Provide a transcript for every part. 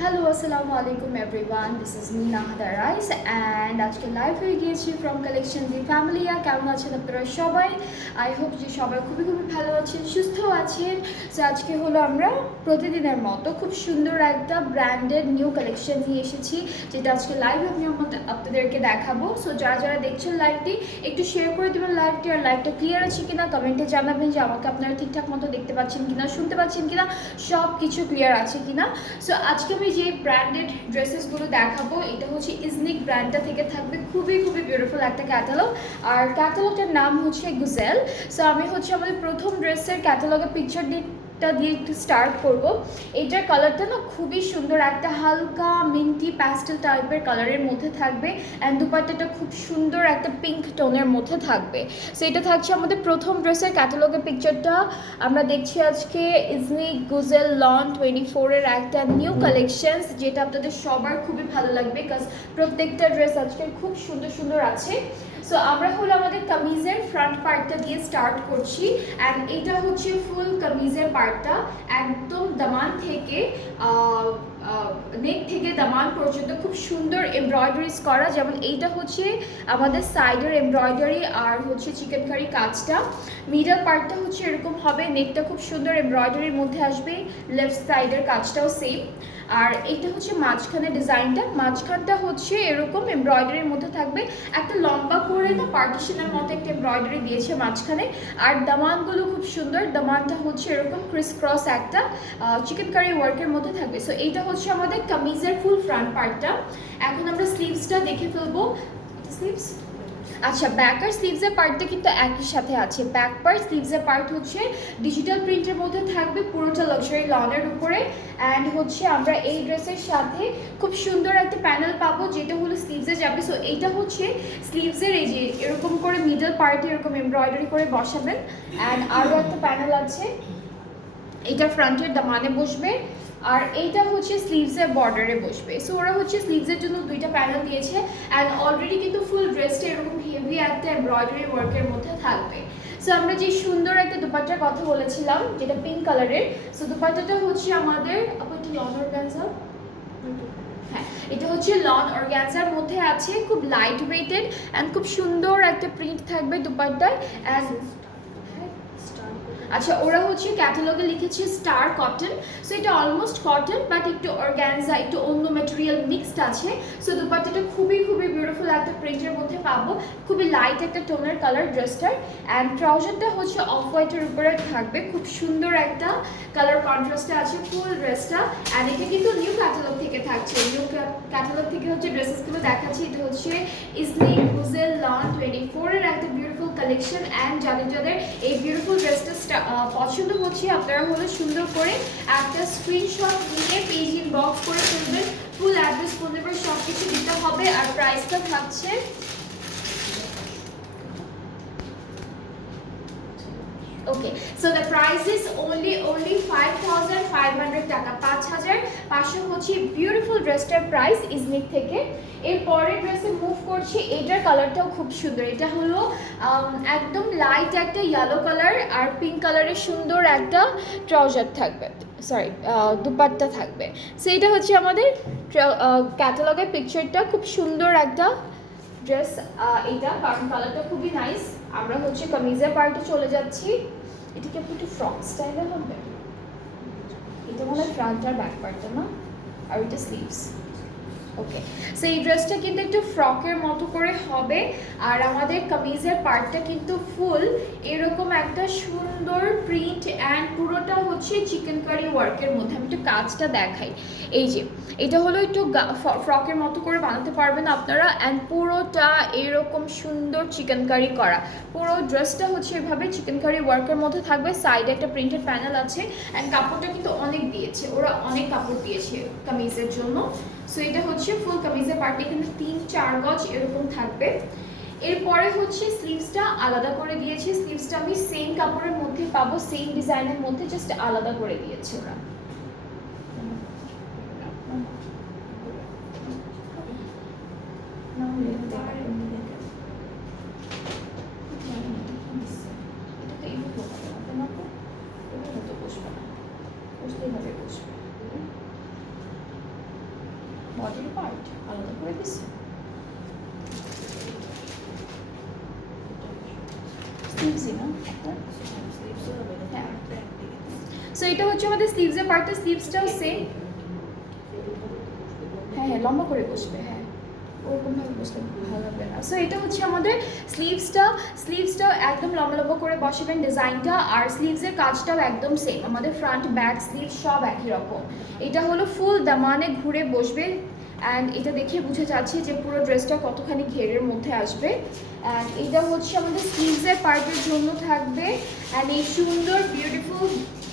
Hello আসসালামু আলাইকুম everyone, this is me নাহাদা rice and আজকে লাইভ হয়ে গিয়েছি ফ্রম কালেকশন দি ফ্যামিলিয়া। কেমন আছেন আপনারা সবাই? আই হোপ যে সবাই খুবই ভালো আছেন, সুস্থ আছেন। সো আজকে হলো আমরা প্রতিদিনের মতো খুব সুন্দর একটা ব্র্যান্ডেড নিউ কালেকশন নিয়ে এসেছি, যেটা আজকে লাইভ আমি আপনাদেরকে দেখাবো। সো যারা যারা দেখছেন লাইভটি একটু শেয়ার করে দেবেন লাইভটি, আর লাইভটা ক্লিয়ার আছে কিনা কমেন্টে জানাবেন যে আমাকে আপনারা ঠিকঠাক মতো দেখতে পাচ্ছেন কিনা, শুনতে পাচ্ছেন কিনা, সব কিছু ক্লিয়ার আছে কিনা। সো আজকে আমি যে ব্র্যান্ডেড ড্রেসেসগুলো দেখাবো এটা হচ্ছে ইজনিক ব্র্যান্ডটা থেকে থাকবে, খুবই বিউটিফুল একটা ক্যাটালগ। আর ক্যাটালগটার নাম হচ্ছে গুজেল। সো আমি হচ্ছে আমাদের প্রথম ড্রেসের ক্যাটালগের পিকচার দিয়ে একটু স্টার্ট করব। এটার কালারটা না খুবই সুন্দর, একটা হালকা মিন্টি প্যাস্টেল টাইপের কালারের মধ্যে থাকবে অ্যান্ড দুপাট্টাটা খুব সুন্দর একটা পিঙ্ক টোনের মধ্যে থাকবে। সো এটা থাকছে আমাদের প্রথম ড্রেসের ক্যাটালগের পিকচারটা। আমরা দেখছি আজকে ইজনিক গুজেল লন 24-এর একটা নিউ কালেকশনস, যেটা আপনাদের সবার খুবই ভালো লাগবে বিকজ প্রত্যেকটা ড্রেস আজকে খুব সুন্দর আছে। সো আমরা হলো আমাদের কামিজের ফ্রন্ট পার্টটা দিয়ে স্টার্ট করছি অ্যান্ড এটা হচ্ছে ফুল কামিজের পার্টটা, একদম দামান থেকে নেক থেকে দামান পর্যন্ত খুব সুন্দর এমব্রয়ডারিজ করা। যেমন এইটা হচ্ছে আমাদের সাইডের এমব্রয়ডারি আর হচ্ছে চিকেনকারি কাজটা। মিডল পার্টটা হচ্ছে এরকম হবে, নেকটা খুব সুন্দর এমব্রয়ডারির মধ্যে আসবে, লেফট সাইডের কাজটাও সেম। আর এইটা হচ্ছে মাঝখানে ডিজাইনটা, মাঝখানটা হচ্ছে এরকম এমব্রয়ডারির মধ্যে থাকবে, একটা লম্বা করে না পার্টিশনের মতো একটা এমব্রয়ডারি দিয়েছে মাঝখানে। আর দামানগুলো খুব সুন্দর, দামানটা হচ্ছে এরকম ক্রিস ক্রস একটা চিকেন কারি ওয়ার্কের মধ্যে থাকবে। সো এইটা হচ্ছে আমাদের কামিজের ফুল ফ্রন্ট পার্টটা। এখন আমরা স্লিভসটা দেখে ফেলবো। স্লিভস আচ্ছা, ব্যাক আর স্লিভসের পার্টটা কিন্তু একই সাথে আছে। ব্যাক পার্ট স্লিভসের পার্ট হচ্ছে ডিজিটাল প্রিন্টের মধ্যে থাকবে, পুরোটা লাক্সারি লনের উপরে। অ্যান্ড হচ্ছে আমরা এই ড্রেসের সাথে খুব সুন্দর একটা প্যানেল পাবো, যেটা হলো স্লিভসে যাবে। সো এইটা হচ্ছে স্লিভসের এই যে এরকম করে মিডল পার্টে এরকম এমব্রয়ডারি করে বসাবেন। অ্যান্ড আরও একটা প্যানেল আছে, এটা ফ্রন্টের দামানে বসবে, আর এইটা হচ্ছে স্লিভসের বর্ডারে বসবে। সো ওরা হচ্ছে স্লিভসের জন্য দুইটা প্যানেল দিয়েছে অ্যান্ড অলরেডি কিন্তু ফুল ড্রেসটা এরকম হেভি একটা এমব্রয়ডারি ওয়ার্কের মধ্যে থাকবে। সো আমরা যে সুন্দর একটা দুপাট্টার কথা বলেছিলাম যেটা পিঙ্ক কালারের, সো দুপাট্টাটা হচ্ছে আমাদের একটু লন অর্গানজা, হ্যাঁ এটা হচ্ছে লন অর্গানজার মধ্যে আছে, খুব লাইট ওয়েটেড অ্যান্ড খুব সুন্দর একটা প্রিন্ট থাকবে দুপাট্টায়। অ্যান্ড আচ্ছা, ওরা হচ্ছে ক্যাটালগে লিখেছে স্টার কটন। সো এটা অলমোস্ট কটন বাট একটু অর্গানজা, একটু অন্য ম্যাটেরিয়াল মিক্সড আছে। সো দুপাট্টাটা খুবই বিউটিফুল একটা প্রিন্টের মধ্যে পাবো, খুবই লাইট একটা টোনের কালার ড্রেসটার। অ্যান্ড ট্রাউজারটা হচ্ছে অফ হোয়াইটের উপরে থাকবে, খুব সুন্দর একটা কালার কন্ট্রাস্টে আছে ফুল ড্রেসটা। অ্যান্ড এটা কিন্তু নিউ ক্যাটালগ থেকে থাকছে, নিউ ক্যাটালগ থেকে হচ্ছে ড্রেসেসগুলো দেখাচ্ছি। এটা হচ্ছে ইজনিক গুজেল লন 24-এর একটা বিউটিফুল কালেকশন। অ্যান্ড যাদের এই বিউটিফুল ড্রেসটা পছন্দ হচ্ছে আপনারা হলো সুন্দর করে একটা স্ক্রিনশট নিয়ে পেজ ইনবক্স করে ফেলবেন, ফুল অ্যাড্রেস ফোন নাম্বার সব কিছু দিতে হবে। আর প্রাইসটা থাকছে okay, so the price is only 5,500 টাকা, 5,500 হচ্ছে বিউটিফুল ড্রেসটার প্রাইস ইজনিক থেকে। এর পরের ড্রেসে মুভ করছি, এটার কালারটাও খুব সুন্দর। এটা হলো একদম লাইট একটা ইয়েলো কালার আর পিঙ্ক কালারের সুন্দর একটা ট্রাউজার থাকবে, সরি দুপাট্টা থাকবে। সো এটা হচ্ছে আমাদের ক্যাটালগের পিকচারটা, খুব সুন্দর একটা ড্রেস এইটা, কারণ কালারটা খুবই নাইস। আমরা হচ্ছে কামিজের পার্টে চলে যাচ্ছি। এটা কি একটু ফ্রক স্টাইলে হবে? এটা মানে ফ্রন্ট আর ব্যাক পার্টটা না, আর এটা স্লিভস। ওকে, সো এই ড্রেসটা কিন্তু একটু ফ্রকের মতো করে হবে। আর আমাদের কামিজের পার্টটা কিন্তু ফুল এরকম একটা সুন্দর প্রিন্ট অ্যান্ড পুরোটা হচ্ছে চিকেন কারি ওয়ার্কের মধ্যে। আমি একটু কাজটা দেখাই, এই যে এটা হলো একটু ফ্রকের মতো করে বানাতে পারবেন আপনারা। অ্যান্ড পুরোটা এরকম সুন্দর চিকেন কারি করা, পুরো ড্রেসটা হচ্ছে এভাবে চিকেন কারি ওয়ার্কের মধ্যে থাকবে। সাইডে একটা প্রিন্টেড প্যানেল আছে অ্যান্ড কাপড়টা কিন্তু অনেক দিয়েছে, ওরা অনেক কাপড় দিয়েছে কামিজের জন্য। সো এটা হচ্ছে ফুল কামিজের পার্টি, এখানে 3-4 গজ এরকম থাকবে। এরপরে হচ্ছে স্লিভসটা আলাদা করে দিয়েছি, স্লিভসটা আমি সেম কাপড়ের মধ্যে পাবো, সেম ডিজাইনের মধ্যে, জাস্ট আলাদা করে দিয়েছে ওরা। বডির পার্ট আলাদা করে দিচ্ছে। সো এটা হচ্ছে আমাদের স্লিভসের পার্টটা, স্লিভসটাও সেম। হ্যাঁ হ্যাঁ লম্বা করে বসবে, হ্যাঁ ওরকমভাবে বসলে ভালো লাগবে না। সো এটা হচ্ছে আমাদের স্লিভসটা একদম লম্বা লম্বা করে বসাবেন ডিজাইনটা, আর স্লিভসের কাজটাও একদম সেম, আমাদের ফ্রন্ট ব্যাক স্লিভ সব একই রকম। এটা হলো ফুল দামানে ঘুরে বসবে, অ্যান্ড এটা দেখে বুঝে যাচ্ছে যে পুরো ড্রেসটা কতখানি ঘেরের মধ্যে আসবে। অ্যান্ড এটা হচ্ছে আমাদের স্লিভসের পার্টের জন্য থাকবে। অ্যান্ড এই সুন্দর বিউটিফুল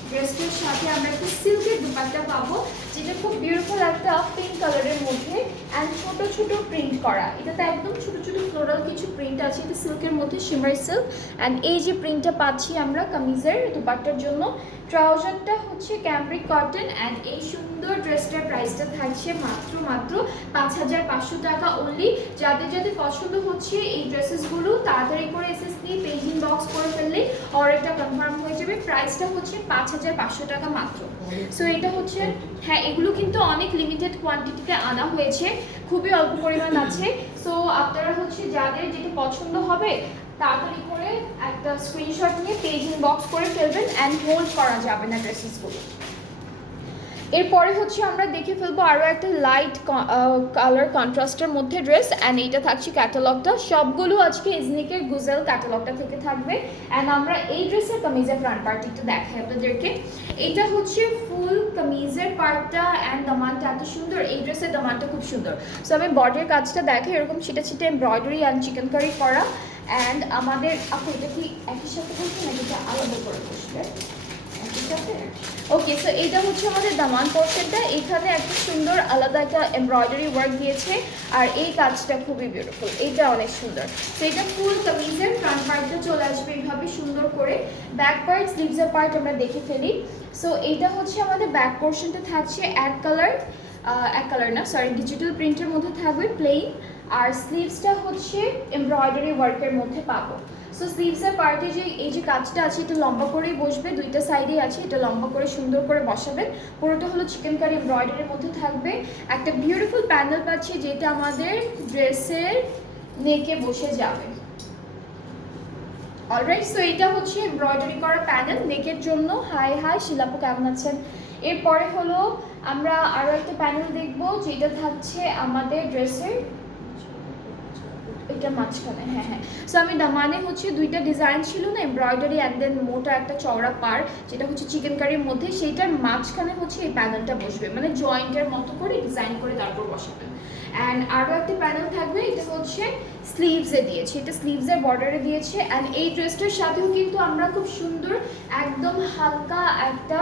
ড্রেসটার সাথে আমরা একটা সিল্কের দুপাট্টা পাবো, যেটা খুব বিউটিফুল একটা পিঙ্ক কালারের মধ্যে অ্যান্ড ছোট ছোট প্রিন্ট করা। এটাতে একদম ছোট ছোট ফ্লোরাল কিছু প্রিন্ট আছে, এটা সিল্কের মধ্যে শিমারি সিল্ক। অ্যান্ড এই যে প্রিন্টটা পাচ্ছি আমরা কামিজের দুপাট্টার জন্য। ট্রাউজারটা হচ্ছে ক্যামব্রিক কটন। অ্যান্ড এই সুন্দর ড্রেসটার প্রাইসটা থাকছে মাত্র 5500 টাকা অনলি। যাদের পছন্দ হচ্ছে এই ড্রেসেসগুলো তাড়াতাড়ি করে এসএসপি পেজ ইনবক্স করে ফেললে অর্ডারটা কনফার্ম হয়ে যাবে। প্রাইসটা হচ্ছে 5500 টাকা মাত্র। সো এটা হচ্ছে, হ্যাঁ এগুলো কিন্তু অনেক লিমিটেড কোয়ান্টিটিতে আনা হয়েছে, খুবই অল্প পরিমাণ আছে। সো আপনারা হচ্ছে যাদের যেটা পছন্দ হবে তাড়াতাড়ি করে একটা স্ক্রিনশট নিয়ে পেজ ইনবক্স করে ফেলবেন, অ্যান্ড হোল্ড করা যাবে না ড্রেসেসগুলো। এরপরে হচ্ছে আমরা দেখে ফেলবো আরও একটা লাইট কালার কন্ট্রাস্টের মধ্যে ড্রেস, অ্যান্ড এইটা থাকছে ক্যাটালগটা। সবগুলো আজকে ইজনিকের গুজেল ক্যাটালগটা থেকে থাকবে। অ্যান্ড আমরা এই ড্রেসের কামিজের ফ্রন্ট পার্ট একটু দেখাই আপনাদেরকে। এটা হচ্ছে ফুল কামিজের পার্টটা, অ্যান্ড দামানটা এত সুন্দর, এই ড্রেসের দামানটা খুব সুন্দর। সো আমি বডির কাজটা দেখাই, এরকম ছিটা ছিটে এমব্রয়ডারি অ্যান্ড চিকেন কারি করা। অ্যান্ড আমাদের এটা কি একই সাথে বলছি না, এটা আলাদা করে বসবে একই সাথে? ওকে, সো এটা হচ্ছে আমাদের দামান পোর্শনটা, এখানে একটা সুন্দর আলাদা একটা এমব্রয়ডারি ওয়ার্ক দিয়েছে, আর এই কাজটা খুবই বিউটিফুল, এটা অনেক সুন্দর। তো এটা ফুল কামিজের ফ্রন্ট পার্টটা চলে আসবে এইভাবে সুন্দর করে। ব্যাক পার্ট স্লিভসের পার্ট আমরা দেখে ফেলি। সো এইটা হচ্ছে আমাদের ব্যাক পোর্শনটা থাকছে এক কালার না সরি ডিজিটাল প্রিন্টের মধ্যে থাকবে প্লেন, আর স্লিভসটা হচ্ছে এমব্রয়ডারি ওয়ার্কের মধ্যে পাবো। সো স্লিভসের পার্টে যে এই যে কাজটা আছে এটা লম্বা করেই বসবে, দুইটা সাইডেই আছে, এটা লম্বা করে সুন্দর করে বসাবেন। পুরোটা হলো চিকেন কারি এমব্রয়ডারির মধ্যে থাকবে। একটা বিউটিফুল প্যানেল পাচ্ছি যেটা আমাদের ড্রেসের নেকে বসে যাবে। অলরাইট, সো এটা হচ্ছে এমব্রয়ডারি করা প্যানেল নেকের জন্য। হাই শিলাপু কেমন আছেন? এরপরে হলো আমরা আরও একটা প্যানেল দেখবো যেটা থাকছে আমাদের ড্রেসের এটা মাঝখানে। হ্যাঁ সো আমি দামানে হচ্ছে দুইটা ডিজাইন ছিল না, এমব্রয়ডারি অ্যান্ড দেন মোটা একটা চওড়া পার, যেটা হচ্ছে চিকেন কারির মধ্যে, সেইটার মাঝখানে হচ্ছে এই প্যানেলটা বসবে, মানে জয়েন্টের মতো করে ডিজাইন করে তারপর বসাবেন। অ্যান্ড আরও একটা প্যানেল থাকবে, এটা হচ্ছে স্লিভসে দিয়েছে, এটা স্লিভসের বর্ডারে দিয়েছে। অ্যান্ড এই ড্রেসটার সাথেও কিন্তু আমরা খুব সুন্দর একদম হালকা একটা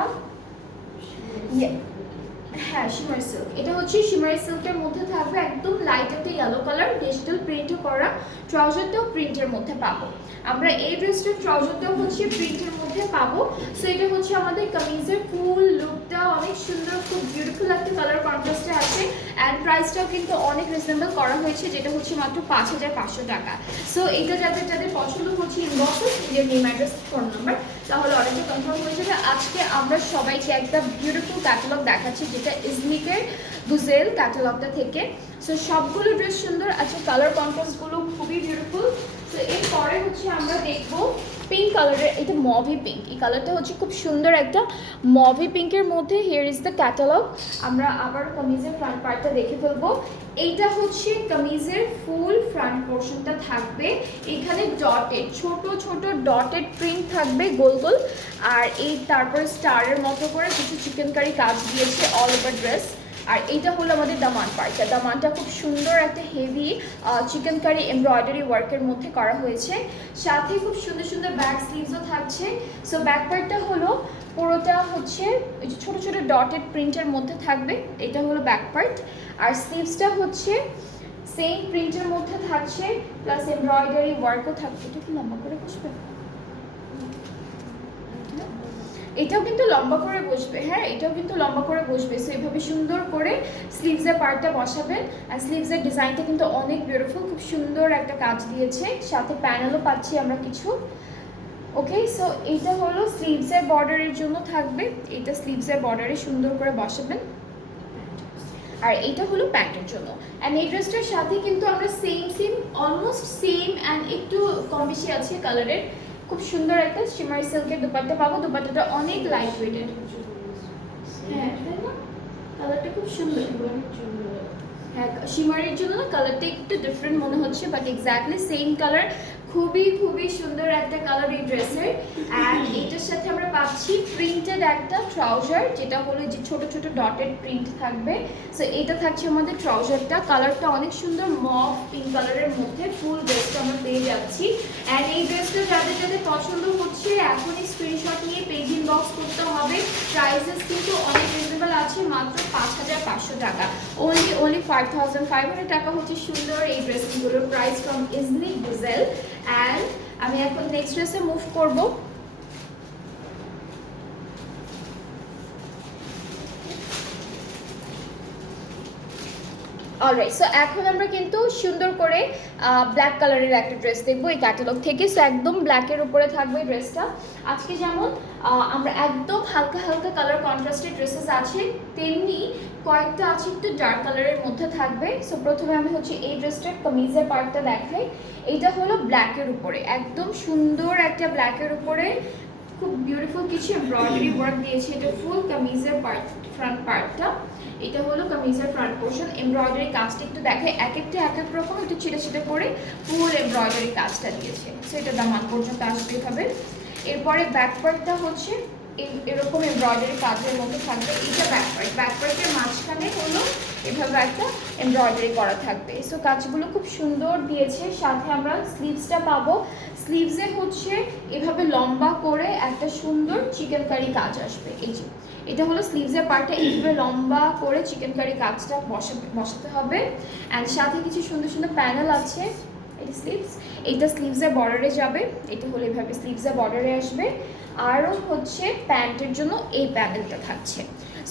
হ্যাঁ শিমারি সিল্ক, এটা হচ্ছে শিমারি সিল্কের মধ্যে থাকবে, একদম লাইট একটা ইয়েলো কালার, ডিজিটাল প্রিন্টও করা। ট্রাউজারটাও প্রিন্টের মধ্যে পাবো আমরা, এই ড্রেসটার ট্রাউজারটাও হচ্ছে প্রিন্টের মধ্যে পাবো। সো এটা হচ্ছে আমাদের কামিজের ফুল লুকটা অনেক সুন্দর, খুব বিউটিফুল একটা কালার কন্ট্রাস্টে আছে। অ্যান্ড প্রাইসটাও কিন্তু অনেক রিজনেবল করা হয়েছে, যেটা হচ্ছে মাত্র 5500 টাকা। সো এটা যাদের পছন্দ হচ্ছে ইনবক্সে নিজের নেম অ্যাড্রেস ফোন নাম্বার, তাহলে অর্ডারটা কনফার্ম হয়ে যাবে। আজকে আমরা সবাইকে একটা বিউটিফুল ক্যাটালগ দেখাচ্ছি যেটা ইজনিকের গুজেল ক্যাটালগটা থেকে। সো সবগুলো ড্রেস সুন্দর আছে, কালার কন্ট্রাস্টগুলো খুবই বিউটিফুল। তো এরপরে হচ্ছে আমরা দেখবো পিঙ্ক কালারের, এটা মভি পিঙ্ক, এই কালারটা হচ্ছে খুব সুন্দর একটা মভি পিঙ্কের মধ্যে। Here is the catalogue. আমরা আবার কামিজের ফ্রন্ট পার্টটা দেখে ফেলবো। এইটা হচ্ছে কামিজের ফুল ফ্রন্ট পোর্শনটা থাকবে, এখানে ডটেড ছোট ডটেড প্রিন্ট থাকবে গোল গোল, আর এই তারপরে স্টারের মতো করে কিছু চিকেন কারি কাজ দিয়েছে অল ওভার ড্রেস। আর এইটা হলো আমাদের দামান পার্টটা, দামানটা খুব সুন্দর একটা হেভি চিকেন কারি এমব্রয়ডারি ওয়ার্কের মধ্যে করা হয়েছে, সাথে খুব সুন্দর ব্যাক স্লিভসও থাকছে। সো ব্যাক পার্টটা হলো পুরোটা হচ্ছে ছোট ডটেড প্রিন্টের মধ্যে থাকবে, এটা হলো ব্যাক পার্ট। আর স্লিভসটা হচ্ছে সেম প্রিন্টের মধ্যে থাকছে, প্লাস এমব্রয়ডারি ওয়ার্কও থাকছে। এটা কি লম্বা করে বসবে? এটাও কিন্তু লম্বা করে বসবে, হ্যাঁ এটাও কিন্তু লম্বা করে বসবে। সো এইভাবে সুন্দর করে স্লিভসের পার্টটা বসাবেন। আর স্লিভসের ডিজাইনটা কিন্তু অনেক বিউটিফুল, খুব সুন্দর একটা কাজ দিয়েছে, সাথে প্যানেলও পাচ্ছি আমরা কিছু। ওকে, সো এইটা হলো স্লিভসের বর্ডারের জন্য থাকবে, এটা স্লিভসের বর্ডারে সুন্দর করে বসাবেন। আর এইটা হলো প্যান্টের জন্য। অ্যান্ড এই ড্রেসটার সাথে কিন্তু আমরা সেম অলমোস্ট সেম অ্যান্ড একটু কম বেশি আছে কালারের, খুব সুন্দর একটা শিমারি সিল্কের দুপাট্টা পাবো। দুপাট্টাটা অনেক লাইট ওয়েটেড, হ্যাঁ তাই না? কালারটা খুব সুন্দর। হ্যাঁ শিমারির জন্য না কালারটা একটু ডিফারেন্ট মনে হচ্ছে, বাট এক্স্যাক্টলি সেম কালার, খুবই সুন্দর একটা কালার এই ড্রেসের। অ্যান্ড এটার সাথে আমরা পাচ্ছি প্রিন্টেড একটা ট্রাউজার, যেটা হলো যে ছোট ছোট ডটেড প্রিন্ট থাকবে। সো এটা থাকছে আমাদের ট্রাউজারটা, কালারটা অনেক সুন্দর মফ পিঙ্ক কালারের মধ্যে ফুল ড্রেসটা আমরা পেয়ে যাচ্ছি। অ্যান্ড এই ড্রেসটা যাদের যাদের পছন্দ হচ্ছে এখনই স্ক্রিনশট নিয়ে পেজ ইনবক্স করতে হবে। প্রাইসেস কিন্তু অনেক রিজনেবল আছে, মাত্র 5500 টাকা, only 5500 টাকা হচ্ছে সুন্দর এই ড্রেসগুলোর প্রাইস ফ্রম এথনিক গুজেল। অ্যান্ড আমি এখন নেক্সট ড্রেসে মুভ করব। অলরাইট, সো এখন আমরা কিন্তু সুন্দর করে ব্ল্যাক কালারের একটা ড্রেস দেখবো এই ক্যাটালগ থেকে। সো একদম ব্ল্যাকের উপরে থাকবে এই ড্রেসটা। আজকে যেমন আমরা একদম হালকা হালকা কালার কন্ট্রাস্টেড ড্রেসেস আছে, তেমনি কয়েকটা আছে একটু ডার্ক কালারের মধ্যে থাকবে। সো প্রথমে আমি হচ্ছে এই ড্রেসটার কামিজের পার্টটা দেখাই। এইটা হলো ব্ল্যাকের উপরে, একদম সুন্দর একটা ব্ল্যাকের উপরে খুব বিউটিফুল কিছু এমব্রয়ডারি ওয়ার্ক দিয়েছে। এটা ফুল কামিজের পার্ট, ফ্রন্ট পার্টটা। এটা হলো কামিজের ফ্রন্ট পোর্শন। এমব্রয়ডারি কাজটা একটু দেখায়, এক একটা এক এক রকম একটু ছিটে ছিটে করে ফুল এমব্রয়ডারি কাজটা দিয়েছে। সো এটা দামান পর্যন্ত আসতে হবে। এরপরে ব্যাক পার্টটা হচ্ছে এরকম এমব্রয়ডারি কাজের মধ্যে থাকবে। এটা ব্যাক পার্ট, ব্যাক পার্টের মাঝখানে হলো এভাবে একটা এমব্রয়ডারি করা থাকবে। সো কাজগুলো খুব সুন্দর দিয়েছে। সাথে আমরা স্লিভসটা পাবো, স্লিভসে হচ্ছে এভাবে লম্বা করে একটা সুন্দর চিকেন কারি কাজ আসবে। এই যে এটা হলো স্লিভসের পার্টটা, এইভাবে লম্বা করে চিকেন কারি কাজটা বসাতে হবে। অ্যান্ড সাথে কিছু সুন্দর সুন্দর প্যানেল আছে। এটা স্লিভস, এইটা স্লিভসের বর্ডারে যাবে, এটা হলো এভাবে স্লিভসের বর্ডারে আসবে। আরও হচ্ছে প্যান্টের জন্য এই প্যানেলটা থাকছে।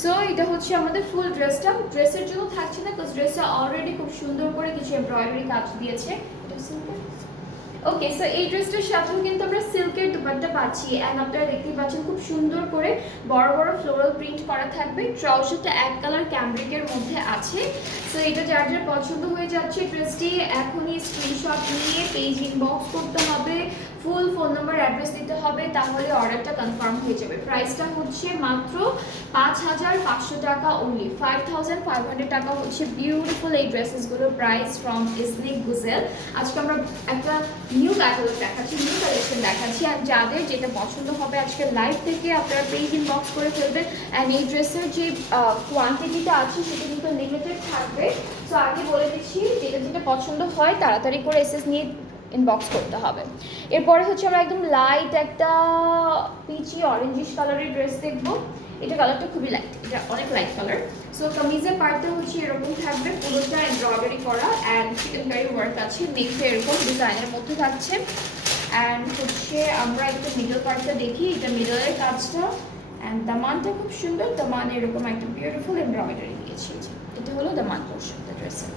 সো এটা হচ্ছে আমাদের ফুল ড্রেসটা। ড্রেসের জন্য থাকছে না, বিকজ ড্রেসটা অলরেডি খুব সুন্দর করে কিছু এমব্রয়ডারি কাজ দিয়েছে। এটা সিম্পল। ওকে, সো এই ড্রেসটার সাথেও কিন্তু আমরা সিল্কের দুপাট্টা পাচ্ছি। অ্যান্ড আপনারা দেখতেই পাচ্ছেন খুব সুন্দর করে বড় বড় ফ্লোরাল প্রিন্ট করা থাকবে। ট্রাউজারটা এক কালার ক্যামব্রিকের মধ্যে আছে। সো এটা যার যার পছন্দ হয়ে যাচ্ছে ড্রেসটি এখনই স্ক্রিনশট নিয়ে পেজ ইনবক্স করতে হবে, ফুল ফোন নাম্বার অ্যাড্রেস দিতে হবে, তাহলে অর্ডারটা কনফার্ম হয়ে যাবে। প্রাইসটা হচ্ছে মাত্র 5500 টাকা, অনলি 5500 টাকা হচ্ছে বিউটিফুল এই ড্রেসেসগুলোর প্রাইস ফ্রম এথনিক গুজেল। আজকে আমরা একটা নিউ ক্যাটালগ দেখাচ্ছি, নিউ কালেকশন দেখাচ্ছি। আর যাদের যেটা পছন্দ হবে আজকে লাইভ থেকে আপনারা পেজ ইনবক্স করে ফেলবেন। অ্যান্ড এই ড্রেসের যে কোয়ান্টিটিটা আছে সেটা কিন্তু লিমিটেড থাকবে। সো আগে বলে দিচ্ছি, যেটা যেটা পছন্দ হয় তাড়াতাড়ি করে এসএস নিয়ে ইনবক্স করতে হবে। এরপরে হচ্ছে আমরা একদম লাইট একটা পিচি অরেঞ্জিশ কালারের ড্রেস দেখবো। এটা কালারটা খুবই লাইট, এটা অনেক লাইট কালার। সো কামিজের পার্টটা হচ্ছে এরকম থাকবে, পুরোটা এমব্রয়ডারি করা অ্যান্ড চিকেন কারি ওয়ার্ক আছে, নেক্সট এরকম ডিজাইনের মধ্যে থাকছে। অ্যান্ড হচ্ছে আমরা একটা মিডল পার্টটা দেখি, এটা মিডলের কাজটা। অ্যান্ড দামানটা খুব সুন্দর, দামান এরকম একটা বিউটিফুল এমব্রয়ডারি দিয়েছে। এটা হলো দামান পোর্শন ড্রেসের।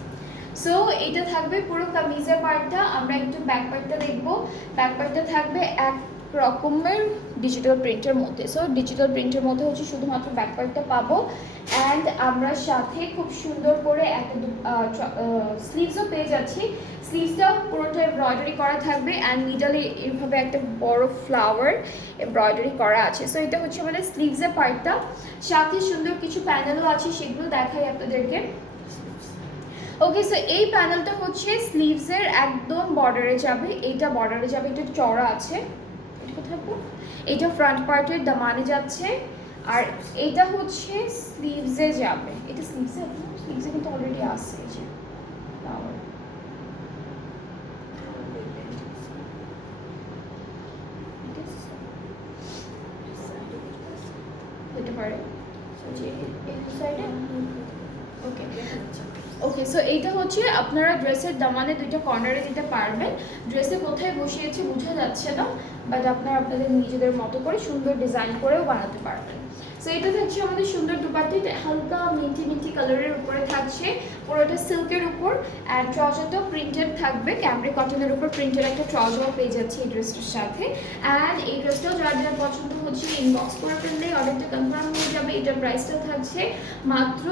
সো এটা থাকবে পুরো কামিজের পার্টটা। আমরা একটু ব্যাক পার্টটা দেখবো। ব্যাক পার্টটা থাকবে এক রকমের ডিজিটাল প্রিন্টের মধ্যে। সো ডিজিটাল প্রিন্টের মধ্যে হচ্ছে শুধুমাত্র ব্যাক পার্টটা পাবো। অ্যান্ড আমরা সাথে খুব সুন্দর করে একটা স্লিভসও পেয়ে যাচ্ছি। স্লিভসটাও পুরোটা এমব্রয়ডারি করা থাকবে অ্যান্ড মিডলে এইভাবে একটা বড় ফ্লাওয়ার এমব্রয়ডারি করা আছে। সো এটা হচ্ছে আমাদের স্লিভসের পার্টটা। সাথে সুন্দর কিছু প্যানেলও আছে, সেগুলো দেখাই আপনাদেরকে। ওকে, সো এই প্যানেলটা হচ্ছে স্লিভসের একদম বর্ডারে যাবে, এইটা বর্ডারে যাবে, এটা চওড়া আছে। এটা থাকবো, এটা ফ্রন্ট পার্টের দামানে যাচ্ছে। আর এটা হচ্ছে স্লিভসে যাবে, এটা স্লিভসে কিন্তু অলরেডি আছে। এই যে হতে পারে যে এই সাইডে। ওকে, ওকে, সো এইটা হচ্ছে আপনারা ড্রেসের দামানে দুইটা কর্নারে দিতে পারবেন। ড্রেসে কোথায় বসিয়েছে বোঝা যাচ্ছে না, বাট আপনারা আপনাদের নিজেদের মতো করে সুন্দর ডিজাইন করেও বানাতে পারবেন। সো এটা থাকছে আমাদের সুন্দর দুপাট্টি, হালকা মিন্টি মিন্টি কালারের উপরে থাকছে, পুরোটা সিল্কের উপর। অ্যান্ড ট্রাউজারটাও প্রিন্টেড থাকবে, ক্যামব্রিক কটনের উপর প্রিন্টেড একটা ট্রাউজারও পেয়ে যাচ্ছে এই ড্রেসটার সাথে। অ্যান্ড এই ড্রেসটাও যার যার পছন্দ হচ্ছে ইনবক্স করে ফেললেই অর্ডারটা কনফার্ম হয়ে যাবে। এটার প্রাইসটা থাকছে মাত্র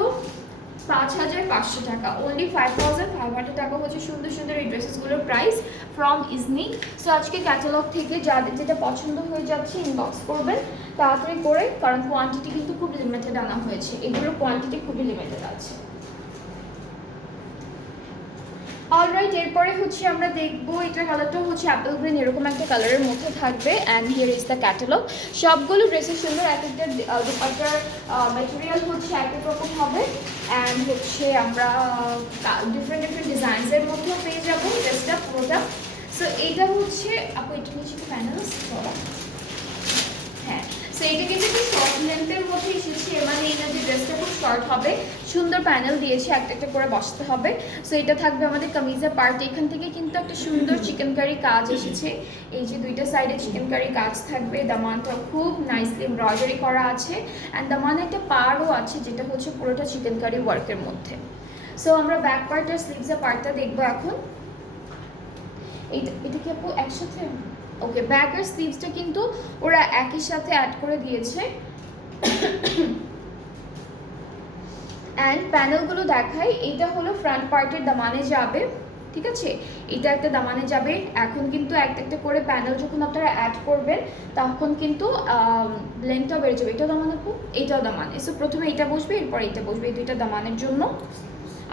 5500 টাকা, অনলি 5500 টাকা হচ্ছে সুন্দর সুন্দর এই ড্রেসেসগুলোর প্রাইস ফ্রম ইজনি। সো আজকে ক্যাটালগ থেকে যাদের যেটা পছন্দ হয়ে যাচ্ছে ইনবক্স করবেন তাড়াতাড়ি করে, কারণ কোয়ান্টিটি কিন্তু খুব লিমিটেড আনা হয়েছে, এগুলোর কোয়ান্টিটি খুবই লিমিটেড আছে। অলরাইট, এরপরে হচ্ছে আমরা দেখবো এটার কালারটা হচ্ছে অ্যাপেল গ্রিন, এরকম একটা কালারের মধ্যে থাকবে। And here is the catalogue. সবগুলো ড্রেসের সুন্দর, এক একটা দুপাট্টার ম্যাটেরিয়াল হচ্ছে এক এক রকম হবে। অ্যান্ড হচ্ছে আমরা ডিফারেন্ট ডিফারেন্ট ডিজাইনসের মধ্যেও পেয়ে যাবো ড্রেসটা পুরোটা। সো এইটা হচ্ছে আপু, এটা নিচে একটু প্যানেল হ্যাঁ, সো এটা কিন্তু একটু শর্ট লেন্থের মধ্যে এসেছে, মানে এই না যে ড্রেসটা খুব শর্ট হবে, সুন্দর প্যানেল দিয়েছে, একটা একটা করে বসাতে হবে। সো এটা থাকবে আমাদের কামিজের পার্ট। এখান থেকে কিন্তু একটা সুন্দর চিকেন কারি কাজ এসেছে, এই যে দুইটা সাইডে চিকেন কারি কাজ থাকবে। দামানটা খুব নাইসলি এমব্রয়ডারি করা আছে, অ্যান্ড দামানে একটা পাড়ও আছে যেটা হচ্ছে পুরোটা চিকেন কারি ওয়ার্কের মধ্যে। সো আমরা ব্যাক পার্ট আর স্লিভসের পার্টটা দেখবো এখন। এটা কি আপু একসাথে? ওকে, ব্যাক আর স্লিভসটা কিন্তু ওরা একই সাথে অ্যাড করে দিয়েছে। অ্যান্ড প্যানেলগুলো দেখাই, এইটা হলো ফ্রন্ট পার্টের দামানে যাবে, ঠিক আছে, এটা একটা দামানে যাবে। এখন কিন্তু একটা একটা করে প্যানেল যখন আপনারা অ্যাড করবেন তখন কিন্তু লেন্থটা বেড়ে যাবে। এটাও দামান আপু, এইটাও দামানে। সো প্রথমে এটা বসবে, এরপর এইটা বসবে, এই দুইটা দামানের জন্য।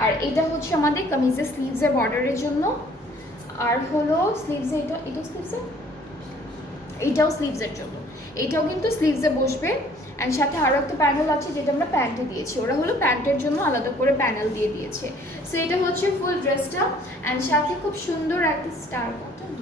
আর এটা হচ্ছে আমাদের কামিজের স্লিভসের বর্ডারের জন্য। আর হলো স্লিভসে, এটা স্লিভসে, এইটাও স্লিভসের জন্য, এইটাও কিন্তু স্লিভসে বসবে। অ্যান্ড সাথে আরও একটা প্যানেল আছে যেটা আমরা প্যান্টে দিয়েছি, ওরা হলো প্যান্টের জন্য আলাদা করে প্যানেল দিয়ে দিয়েছে। সো এটা হচ্ছে ফুল ড্রেসটা। অ্যান্ড সাথে খুব সুন্দর একটা স্টার কটন,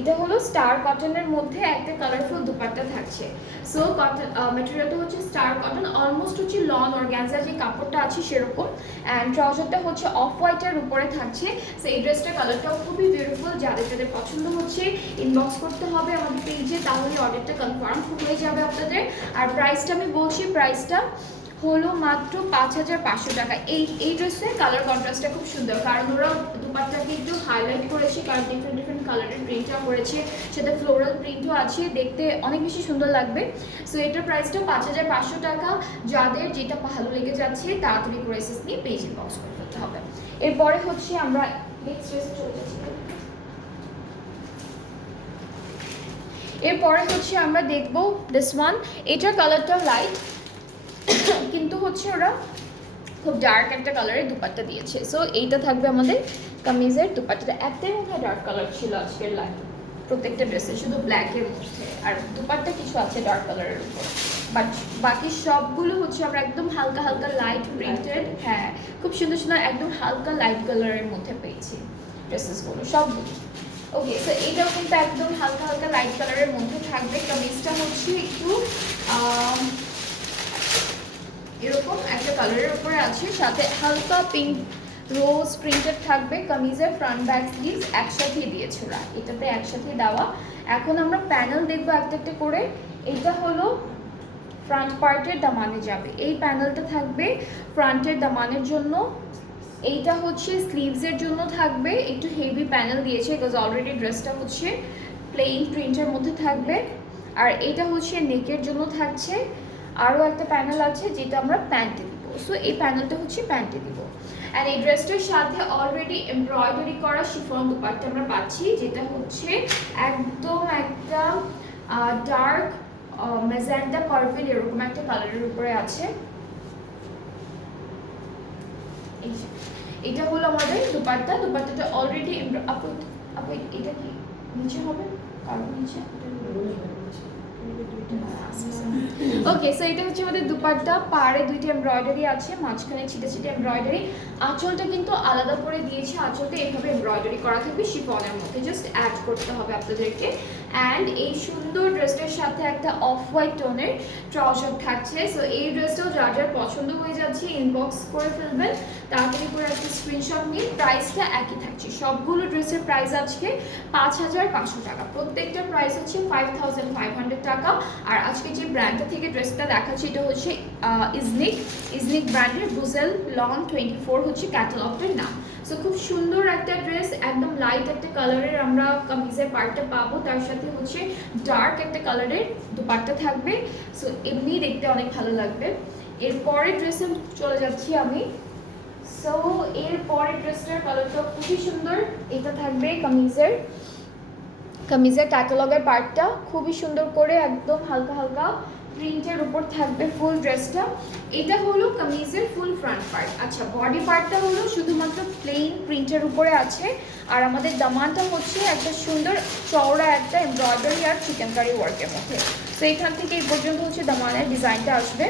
এটা হলো স্টার কটনের মধ্যে একটা কালারফুল দুপাট্টা থাকছে। সো কটন ম্যাটেরিয়ালটা হচ্ছে স্টার কটন, অলমোস্ট হচ্ছে লন অর্গানজা যে কাপড়টা আছে সেরকম। অ্যান্ড ট্রাউজারটা হচ্ছে অফ হোয়াইটের উপরে থাকছে। সো এই ড্রেসটার কালারটাও খুবই বিউটিফুল, যাদের যাদের পছন্দ হচ্ছে ইনবক্স করতে হবে আমাদের পেজে, তাহলে অর্ডারটা কনফার্ম হয়ে যাবে আপনাদের। আর প্রাইসটা আমি বলছি, প্রাইসটা হলো মাত্র 5500 টাকা। এই ড্রেসের কালার কন্ট্রাস্টটা খুব সুন্দর, কারণ ওরা দুপাট্টাকে একটু হাইলাইট করেছে, কারণ ডিফারেন্ট ডিফারেন্ট কালারের প্রিন্টটা করেছে, সাথে ফ্লোরাল প্রিন্টও আছে, দেখতে অনেক বেশি সুন্দর লাগবে। সো এটার প্রাইসটা 5500 টাকা। যাদের যেটা ভালো লেগে যাচ্ছে তাড়াতাড়ি করে এসএস নিয়ে পেজ ইনবক্স করে ফেলতে হবে। এরপরে হচ্ছে আমরা নেক্সট ড্রেসে চলে যাচ্ছি। এরপরে হচ্ছে আমরা দেখবো দিস ওয়ান, এটার কালারটা লাইট কিন্তু হচ্ছে ওরা খুব ডার্ক একটা কালারের দুপাট্টা দিয়েছে। সো এইটা থাকবে আমাদের কামিজের দুপাট্টাটা। একটাই মনে হয় ডার্ক কালার ছিল আজকের লাইট প্রত্যেকটা ড্রেসে, শুধু ব্ল্যাকের মধ্যে, আর দুপাট্টা কিছু আছে ডার্ক কালারের উপর, বাট বাকি সবগুলো হচ্ছে আমরা একদম হালকা হালকা লাইট প্রিন্টেড, হ্যাঁ খুব সুন্দর সুন্দর একদম হালকা লাইট কালারের মধ্যে পেয়েছি ড্রেসেসগুলো সবগুলো। ওকে, সো এইটাও কিন্তু একদম হালকা হালকা লাইট কালারের মধ্যে থাকবে। কামিজটা হচ্ছে একটু এরকম একটা কালারের উপরে আছে, সাথে হালকা পিঙ্ক রোজ প্রিন্টেড থাকবে। কামিজের ফ্রন্ট ব্যাক স্লিভস একসাথেই দিয়েছে ওরা, এটাতে একসাথেই দেওয়া। এখন আমরা প্যানেল দেখবো একটা একটা করে। এইটা হলো ফ্রন্ট পার্টের দামানে যাবে, এই প্যানেলটা থাকবে ফ্রন্টের দামানের জন্য। এইটা হচ্ছে স্লিভসের জন্য থাকবে, একটু হেভি প্যানেল দিয়েছে বিকজ অলরেডি ড্রেসটা হচ্ছে প্লেন প্রিন্টের মধ্যে থাকবে। আর এটা হচ্ছে নেকের জন্য থাকছে, আরও একটা প্যানেল আছে যেটা আমরা প্যান্টে দিব। সো এই প্যানেলটা হচ্ছে প্যান্টে দিব। অ্যান্ড এই ড্রেসটার সাথে অলরেডি এমব্রয়ডারি করা শিফন দুপাট্টা আমরা পাচ্ছি, যেটা হচ্ছে একদম একটা ডার্ক ম্যাজেন্টা পার্পল এরকম একটা কালারের উপরে আছে। এটা হলো আমাদের দুপাট্টা। দুপাট্টাটা অলরেডি আপু এটা কি নিচে হবে, কারণ নিচে ওকে। সো এটা হচ্ছে আমাদের দুপাট্টা, পাড়ে দুইটা এমব্রয়ডারি আছে, মাঝখানে ছিটে ছিটে এমব্রয়ডারি। আঁচলটা কিন্তু আলাদা করে দিয়েছে, আঁচলটা এইভাবে এমব্রয়ডারি করা থাকবে শিফনের মধ্যে, জাস্ট অ্যাড করতে হবে আপনাদেরকে। অ্যান্ড এই সুন্দর ড্রেসটার সাথে একটা অফ হোয়াইট টোনের ট্রাউজার থাকছে। সো এই ড্রেসটাও যার যার পছন্দ হয়ে যাচ্ছে ইনবক্স করে ফেলবেন, তাড়াতাড়ি করে একটা স্ক্রিনশট নিয়ে। প্রাইসটা একই থাকছে, সবগুলো ড্রেসের প্রাইস আজকে 5500 টাকা, প্রত্যেকটা প্রাইস হচ্ছে 5500 টাকা। আর আজকে যে ব্র্যান্ডটা থেকে ড্রেসটা দেখাচ্ছি এটা হচ্ছে ইজনিক ব্র্যান্ডের গুজেল লন 24 হচ্ছে ক্যাটালগটার নাম। সো খুব সুন্দর একটা ড্রেস, একদম লাইট একটা কালারের আমরা কামিজের পার্টটা পাবো, তার সাথে হচ্ছে ডার্ক একটা কালারের দুপাট্টা থাকবে। সো এমনি দেখতে অনেক ভালো লাগবে। এরপরে ড্রেসে চলে যাচ্ছি আমি। সো এরপরে ড্রেসটার কালারটা খুবই সুন্দর, এটা থাকবে কামিজের ক্যাটালগের পার্টটা খুবই সুন্দর করে একদম হালকা হালকা প্রিন্টের উপর থাকবে ফুল ড্রেসটা। এটা হলো কামিজের ফুল ফ্রন্ট পার্ট। আচ্ছা, বডি পার্টটা হলো শুধুমাত্র প্লেন প্রিন্টের উপরে আছে, আর আমাদের দামানটা হচ্ছে একটা সুন্দর চওড়া একটা এমব্রয়ডারি আর চিকেনকারি ওয়ার্কের মধ্যে। তো এখান থেকে এই পর্যন্ত হচ্ছে দামানের ডিজাইনটা আসবে।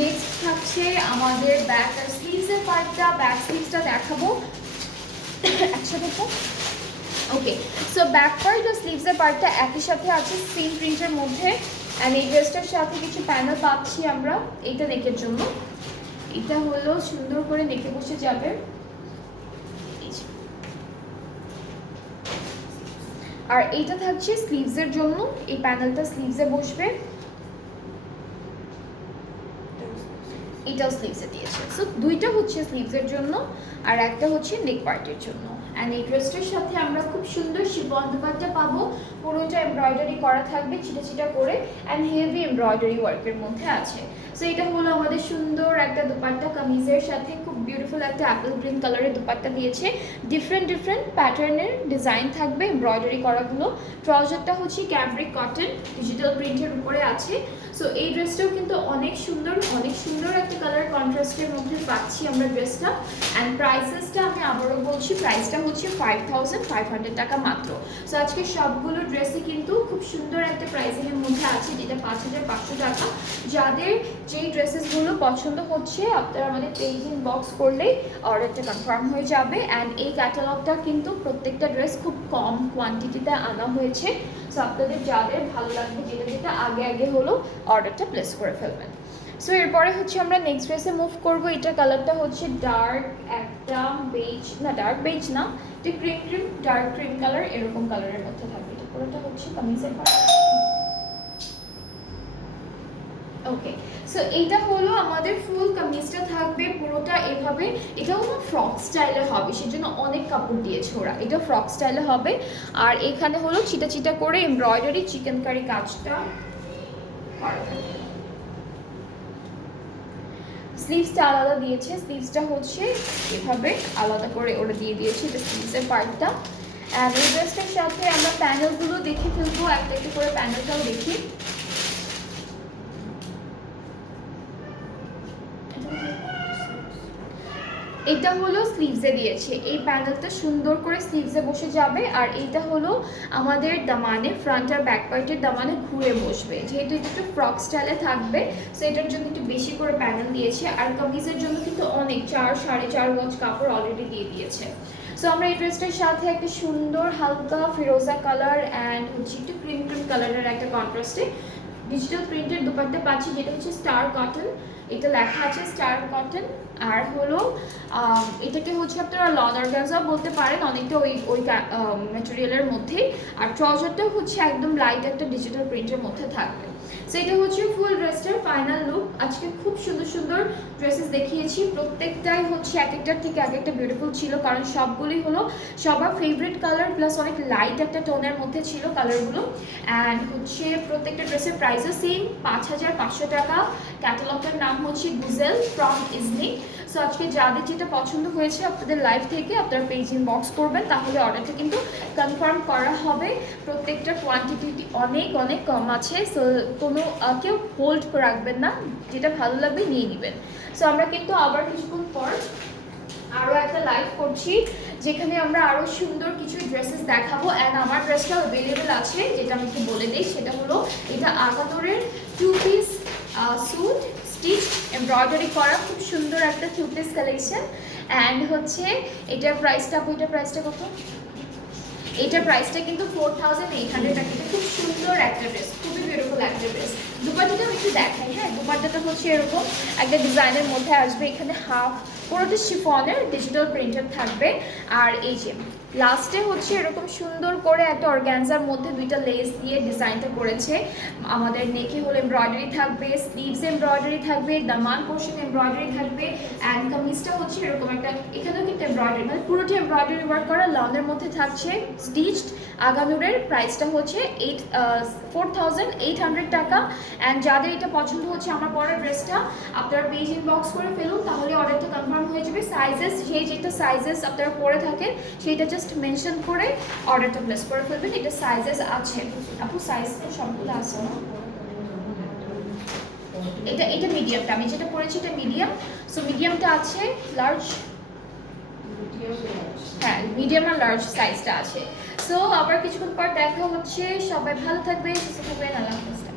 নেক্সট থাকছে আমাদের ব্যাক আর স্লিভসের পার্টটা। ব্যাক স্লিভসটা দেখাবো একসাথে তো। ওকে, সো ব্যাক পার্ট আর স্লিভসের পার্টটা একই সাথে আছে সেম প্রিন্টের মধ্যে। অ্যান্ড এই ড্রেসটার সাথে কিছু প্যানেল পাচ্ছি আমরা এইটা নেকের জন্য। এটা হলো সুন্দর করে নেকে বসে যাবে, আর এইটা থাকছে স্লিভসের জন্য, এই প্যানেলটা স্লিভসে বসবে, এটাও স্লিভসে দিয়েছে। সো দুইটা হচ্ছে স্লিভসের জন্য আর একটা হচ্ছে নেক পার্টের জন্য। অ্যান্ড এই ড্রেসটার সাথে আমরা খুব সুন্দর শিফন দুপাট্টা পাবো, পুরোটা এমব্রয়ডারি করা থাকবে ছিটা ছিটা করে, অ্যান্ড হেভি এমব্রয়ডারি ওয়ার্কের মধ্যে আছে। সো এটা হলো আমাদের সুন্দর একটা দুপাট্টা, কামিজের সাথে খুব বিউটিফুল একটা অ্যাপেল গ্রিন কালারের দুপাট্টা দিয়েছে, ডিফারেন্ট প্যাটার্নের ডিজাইন থাকবে এমব্রয়ডারি করাগুলো। ট্রাউজারটা হচ্ছে ক্যাব্রিক কটন ডিজিটাল প্রিন্টের উপরে আছে। সো এই ড্রেসটাও কিন্তু অনেক সুন্দর একটা কালার কন্ট্রাস্টের মধ্যে পাচ্ছি আমরা ড্রেসটা। অ্যান্ড প্রাইসেসটা আমি আবারও বলছি, প্রাইসটা হচ্ছে 5500 টাকা মাত্র। সো আজকে সবগুলো ড্রেসই কিন্তু খুব সুন্দর একটা প্রাইসিংয়ের মধ্যে আছে, যেটা 5500 টাকা। যাদের যেই ড্রেসেসগুলো পছন্দ হচ্ছে আপনারা আমাদের পেজ ইনবক্স করলেই অর্ডারটা কনফার্ম হয়ে যাবে। অ্যান্ড এই ক্যাটালগটা কিন্তু প্রত্যেকটা ড্রেস খুব কম কোয়ান্টিটিতে আনা হয়েছে। সো আপনাদের যাদের ভালো লাগবে যেটা আগে হলো অর্ডারটা প্লেস করে ফেলবেন। সো এরপরে হচ্ছে আমরা নেক্সট ড্রেসে মুভ করবো। এটা কালারটা হচ্ছে ডার্ক একটা বেজ, না ডার্ক বেজ না, এটা ক্রিম ডার্ক ক্রিম কালার, এরকম কালারের মধ্যে থাকবে। এটা পুরোটা হচ্ছে কামিজের পার্ট। ওকে, সো এইটা হলো আমাদের ফুল কামিজটা থাকবে পুরোটা এভাবে। এটাও না ফ্রক স্টাইলে হবে, সেজন্য অনেক কাপড় দিয়েছে ওরা, এটা ফ্রক স্টাইলে হবে। আর এখানে হলো চিটা চিটা করে এমব্রয়ডারি চিকেনকারি কাজটা করা থাকে। স্লিভসটা আলাদা দিয়েছে, স্লিভসটা হচ্ছে এভাবে আলাদা করে ওরা দিয়ে দিয়েছে, এটা স্লিভসের পার্টটা। অ্যান্ড এই ড্রেসটার সাথে আমরা প্যানেলগুলো দেখে ফেলবো, একটা একটা করে প্যানেলটাও দেখি। এটা হলো স্লিভসে দিয়েছে, এই প্যানেলটা সুন্দর করে স্লিভসে বসে যাবে। আর এইটা হলো আমাদের দামানে, ফ্রন্ট আর ব্যাক পার্টের দামানে ঘুরে বসবে, যেহেতু এটা একটু ফ্রক স্টাইলে থাকবে। সো এটার জন্য একটু বেশি করে প্যানেল দিয়েছে। আর কামিজের জন্য কিন্তু অনেক 4-4.5 গজ কাপড় অলরেডি দিয়ে দিয়েছে। সো আমরা এই ড্রেসটার সাথে একটা সুন্দর হালকা ফিরোজা কালার অ্যান্ড হচ্ছে একটু ক্রিম কালারের একটা কন্ট্রাস্টে ডিজিটাল প্রিন্টের দুপাট্টা পাচ্ছি, যেটা হচ্ছে স্টার কটন, এটা লেখা আছে স্টার কটন। আর হলো এটাকে হচ্ছে আপনারা লন অর্গানজা বলতে পারেন, অনেকটা ওই ম্যাটেরিয়ালের মধ্যেই। আর ট্রাউজারটাও হচ্ছে একদম লাইট একটা ডিজিটাল প্রিন্টের মধ্যে থাকবে। সো এটা হচ্ছে ফুল ড্রেসটার ফাইনাল লুক। আজকে খুব সুন্দর ড্রেসেস দেখিয়েছি, প্রত্যেকটাই হচ্ছে এক একটার থেকে এক একটা বিউটিফুল ছিল, কারণ সবগুলি হলো সবার ফেভারিট কালার প্লাস অনেক লাইট একটা টোনের মধ্যে ছিল কালারগুলো। অ্যান্ড হচ্ছে প্রত্যেকটা ড্রেসের প্রাইসও সেম 5500 টাকা। ক্যাটালগটার নাম হচ্ছে গুজেল ফ্রম ইজনিক। সো আজকে যাদের যেটা পছন্দ হয়েছে আপনাদের লাইভ থেকে আপনারা পেজ ইনবক্স করবেন, তাহলে অর্ডারটা কিন্তু কনফার্ম করা হবে। প্রত্যেকটা কোয়ান্টিটি অনেক কম আছে। সো কোনো কেউ হোল্ড করে রাখবেন না, যেটা ভালো লাগবে নিয়ে নেবেন। সো আমরা কিন্তু আবার কিছুক্ষণ পর আরও একটা লাইভ করছি, যেখানে আমরা আরও সুন্দর কিছু ড্রেসেস দেখাবো। অ্যান্ড আমার ড্রেসটা অ্যাভেলেবেল আছে, যেটা আমি একটু বলে দিই, সেটা হলো এটা আগানোরের 2 পিস স্যুট স্টিচ এমব্রয়ডারি করা, খুব সুন্দর একটা 2 পিস কালেকশন। অ্যান্ড হচ্ছে এটার প্রাইসটা কত? এটার প্রাইসটা কিন্তু 4800 টাকা। খুব সুন্দর একটা ড্রেস, খুবই বিউটিফুল একটা ড্রেস। দুপাট্টাটাও একটু দেখাই, হ্যাঁ দুপাট্টাটা হচ্ছে এরকম একটা ডিজাইনের মধ্যে আসবে, এখানে হাফ পুরোটা শিফনের ডিজিটাল প্রিন্টেড থাকবে। আর এই যে লাস্টে হচ্ছে এরকম সুন্দর করে একটা অর্গানজার মধ্যে দুইটা লেস দিয়ে ডিজাইনটা করেছে। আমাদের নেকে হলো এমব্রয়ডারি থাকবে, স্লিভস এমব্রয়ডারি থাকবে, দামান পোর্শন এমব্রয়ডারি থাকবে, অ্যান্ড কামিজটা হচ্ছে এরকম একটা, এখানেও কিন্তু এমব্রয়ডারি মানে পুরোটি এমব্রয়ডারি ওয়ার্ক করা, লনের মধ্যে থাকছে স্টিচড। আগানুরের প্রাইসটা হচ্ছে 4800 টাকা। অ্যান্ড যাদের এটা পছন্দ হচ্ছে আমার পরের ড্রেসটা, আপনারা পেজ ইনবক্স করে ফেলুন, তাহলে অর্ডারটা কনফার্ম হয়ে যাবে। সাইজেস সেই যেটা সাইজেস আপনারা পরে থাকেন সেইটা জাস্ট মেনশন করে অর্ডারটা প্লেস করে ফেলবেন। এটা সাইজেস আছে আপু, সাইজ তো সবগুলো আছে না? এটা মিডিয়ামটা, আমি যেটা পরেছি এটা মিডিয়াম। সো মিডিয়ামটা আছে, লার্জ, হ্যাঁ মিডিয়াম আর লার্জ সাইজটা আছে। সো আবার কিছুক্ষণ পর দেখা হচ্ছে, সবাই ভালো থাকবে, সুস্থ থাকবেন, আল্লাহ হাফেজ।